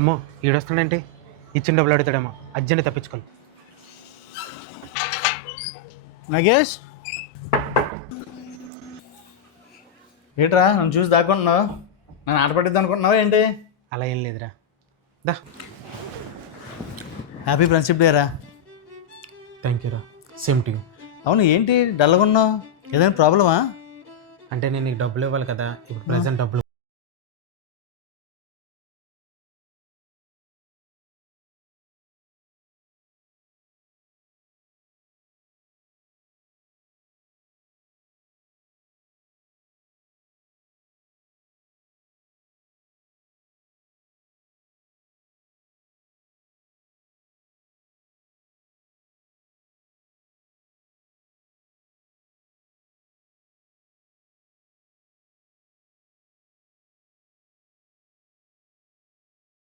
అమ్మో ఈడొస్తాడంటే ఇచ్చిన డబ్బులు అడుగుతాడేమో అర్జెంట్ తప్పించుకోవాలి. నగేష్ ఏట్రా నన్ను చూసి దాక్కుంటున్నావు? నన్ను ఆట పట్టిద్దాం అనుకుంటున్నావా ఏంటి? అలా ఏం లేదురా, దా. హ్యాపీ ఫ్రెండ్షిప్ డే రా. థ్యాంక్ యూ రా, సేమ్ టు యూ. అవును ఏంటి డల్గా ఉన్నావు? ఏదైనా ప్రాబ్లమా? అంటే నేను నీకు డబ్బులు ఇవ్వాలి కదా, ఇప్పుడు ప్రెసెంట్ డబ్బులు